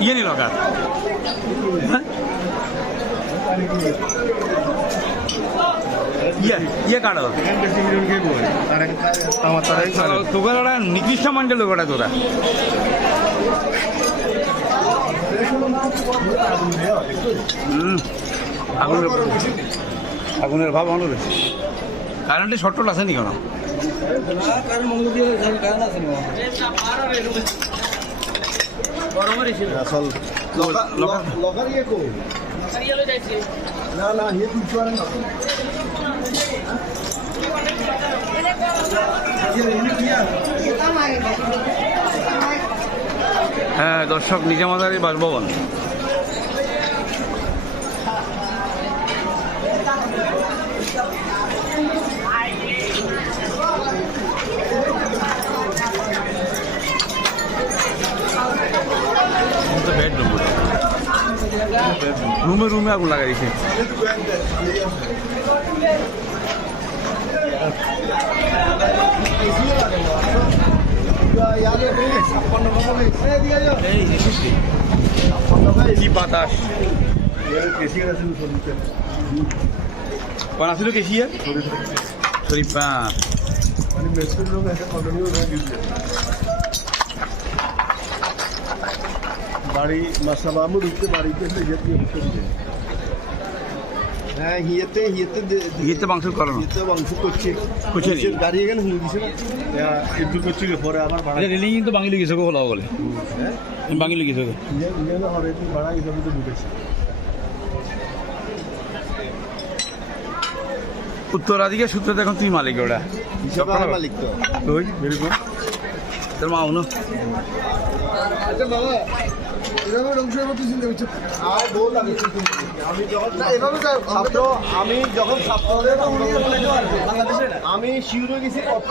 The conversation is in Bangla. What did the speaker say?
ये नहीं लगा ये काढ तुका निकृष्ट म्हणते लोक তোরা আগুনের ভাব অনু কারেন্টে শর্টট আছে নি কেন হ্যাঁ দর্শক নিজামাবাড়ি বাসভবন রুমে রুমে আগুন লাগাইছে কি বাতাস কোন আসলো কেসিয়া শরীফা বাড়ি মাসাবা আমি ঢুকতে বাড়িতে হ্যাঁ হিয়েতে মাংস করো হিয়েতে মাংস করছি গাড়ি এখানে হুঁ দিছে না একটু করছি পরে আবার ভাড়া রেলিং কিন্তু বাঙালি গেছে বলা বলে হ্যাঁ বাঙালি গেছে হরে ভাড়া হিসাবে তো ঢুকেছে উত্তরাধিকার সূত্রে এখন তুই মালিক ওটা মালিক তো ওই এরকম তোর মা উনো আচ্ছা বাবা এভাবে রংসের মতো চিন্তা করছে আর বল আমি যখন এভাবে ছাত্র আমি যখন ছাত্রদের আমি শিউরে গেছি